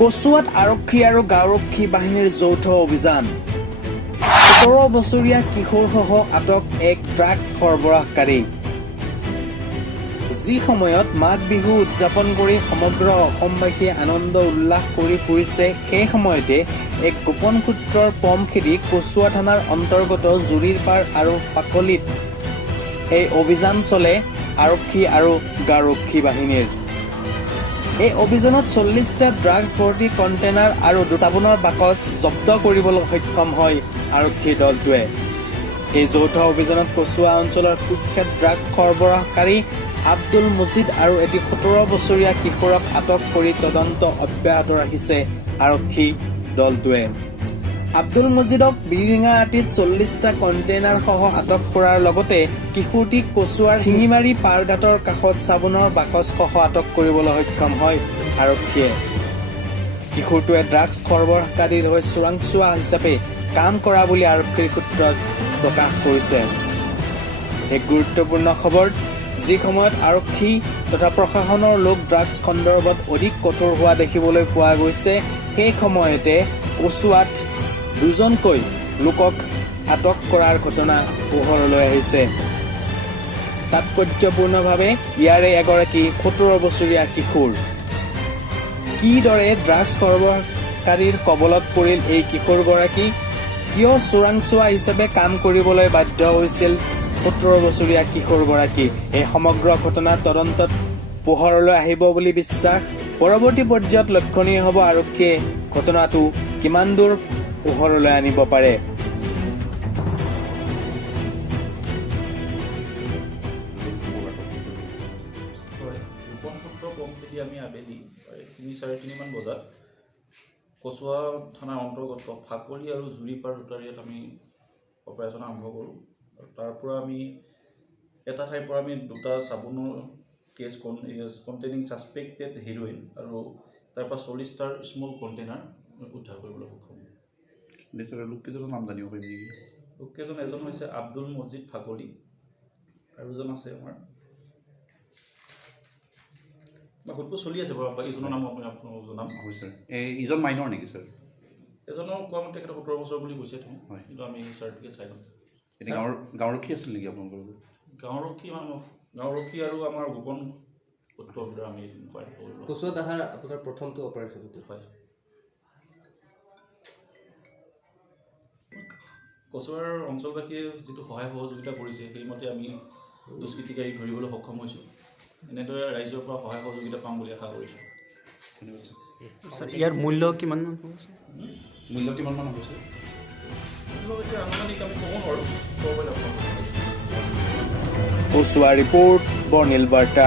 কচুৱাত আৰক্ষী আৰু গাঁওৰক্ষী বাহিনীৰ যৌথ অভিযান ১৭ বছৰীয়া কিশোৰসহ আটক এক ড্ৰাগছ সৰবৰাহকাৰী যি সময়ত মাঘ বিহু উদযাপন কৰি সমগ্ৰ অসমবাসীয়ে আনন্দ উল্লাস কৰি ফুৰিছে সেই সময়তে এক গোপন সূত্ৰৰ পম খেদি কচুৱা থানাৰ অন্তৰ্গত জুৰিৰপাৰ আৰু ফাকলিত এই অভিযান চলে আৰক্ষী আৰু গাঁওৰক্ষী বাহিনীৰ এই অভিযানত ৪০টা ড্ৰাগছ ভৰ্তি কণ্টেইনাৰ আৰু চাবোনৰ বাকচ জব্দ কৰিবলৈ সক্ষম হয় আৰক্ষীৰ দলটোৱে এই যৌথ অভিযানত কচুৱা অঞ্চলৰ কুখ্যাত ড্ৰাগছ সৰবৰাহকাৰী আব্দুল মজিদ আৰু এটি ১৭ বছৰীয়া কিশোৰক আটক কৰি তদন্ত অব্যাহত ৰাখিছে আৰক্ষী দলটোৱে আব্দুল মজিদক বিৰিঙা আটিত ৪০টা কণ্টেইনাৰ সহ আটক কৰাৰ লগতে কিশোৰটিক কচুৱাৰ শিঙিমাৰী পাৰঘাটৰ কাষত চাবোনৰ বাকচ সহ আটক কৰিবলৈ সক্ষম হয় আৰক্ষীয়ে কিশোৰটোৱে ড্ৰাগছ সৰবৰাহকাৰীৰ হৈ চোৰাংচোৱা হিচাপে কাম কৰা বুলি আৰক্ষীৰ সূত্ৰত প্ৰকাশ কৰিছে এক গুৰুত্বপূৰ্ণ খবৰ যি সময়ত আৰক্ষী তথা প্ৰশাসনৰ লোক ড্ৰাগছ সন্দৰ্ভত অধিক কঠোৰ হোৱা দেখিবলৈ পোৱা গৈছে সেই সময়তে কচুৱাত দুজনকৈ লোকক আটক কৰাৰ ঘটনা পোহৰলৈ আহিছে তাৎপৰ্যপূৰ্ণভাৱে ইয়াৰে এগৰাকী ১৭ বছৰীয়া কিশোৰ কিদৰে ড্ৰাগছ সৰবৰাহকাৰীৰ কবলত পৰিল এই কিশোৰগৰাকী কিয় চোৰাংচোৱা হিচাপে কাম কৰিবলৈ বাধ্য হৈছিল ১৭ বছৰীয়া কিশোৰগৰাকী এই সমগ্ৰ ঘটনা তদন্তত পোহৰলৈ আহিব বুলি বিশ্বাস পৰৱৰ্তী পৰ্যায়ত লক্ষণীয় হ'ব আৰক্ষীয়ে ঘটনাটো কিমান দূৰ পোহৰলৈ আনিব পাৰে আমি আবেলি ৩:৩:৩ মান বজাত কচুৱা থানাৰ অন্তৰ্গত ফাকলি আৰু জুৰিপাৰ ৰোটাৰীত আমি অপাৰেশ্যন আৰম্ভ কৰোঁ আৰু তাৰ পৰা আমি এটা ঠাইৰ পৰা আমি দুটা চাবোনৰ কেছ কণ্টেইনিং ছাছপেক্টেড হেৰ'ইন আৰু তাৰ পৰা ৪০টাৰ স্মল কণ্টেইনাৰ উদ্ধাৰ কৰিবলৈ সক্ষম হয় লোককেইজনৰ নাম জানিব পাৰিম নেকি লোককেইজন এজন হৈছে আব্দুল মজিদ ফাকলি আৰু এজন আছে আমাৰ সোধপোছ চলি আছে বাৰু এইজনৰ নাম আপুনি আপোনাক জনাম হয় ছাৰ এইজন মাইনৰ নেকি ছাৰ এজনৰ কোৱা মতে তেখেতে ১৭ বছৰ বুলি কৈছে তেওঁ হয় কিন্তু আমি চাৰ্টিফিকেট চাই ল'ম এতিয়া গাঁওৰক্ষী আছিল নেকি আপোনালোকৰ গাঁওৰক্ষী আৰু আমাৰ গোপন সূত্ৰৰ ভিতৰত আমি কচুৱাত অহাৰ আপোনাৰ প্ৰথমটো অপাৰেশ্যন হয় কচুৱাৰ অঞ্চলবাসীয়ে যিটো সহায় সহযোগিতা কৰিছে সেইমতে আমি দুষ্কৃতিকাৰীক ধৰিবলৈ সক্ষম হৈছোঁ এনেদৰে ৰাইজৰ পৰা সহায় সহযোগিতা পাম বুলি আশা কৰিছোঁ ইয়াৰ মূল্য কিমান মান হ'ব এতিয়া আনুমানিক আমি ক'ব নোৱাৰোঁ কচুৱা ৰিপৰ্ট বৰ্ণিল বাৰ্তা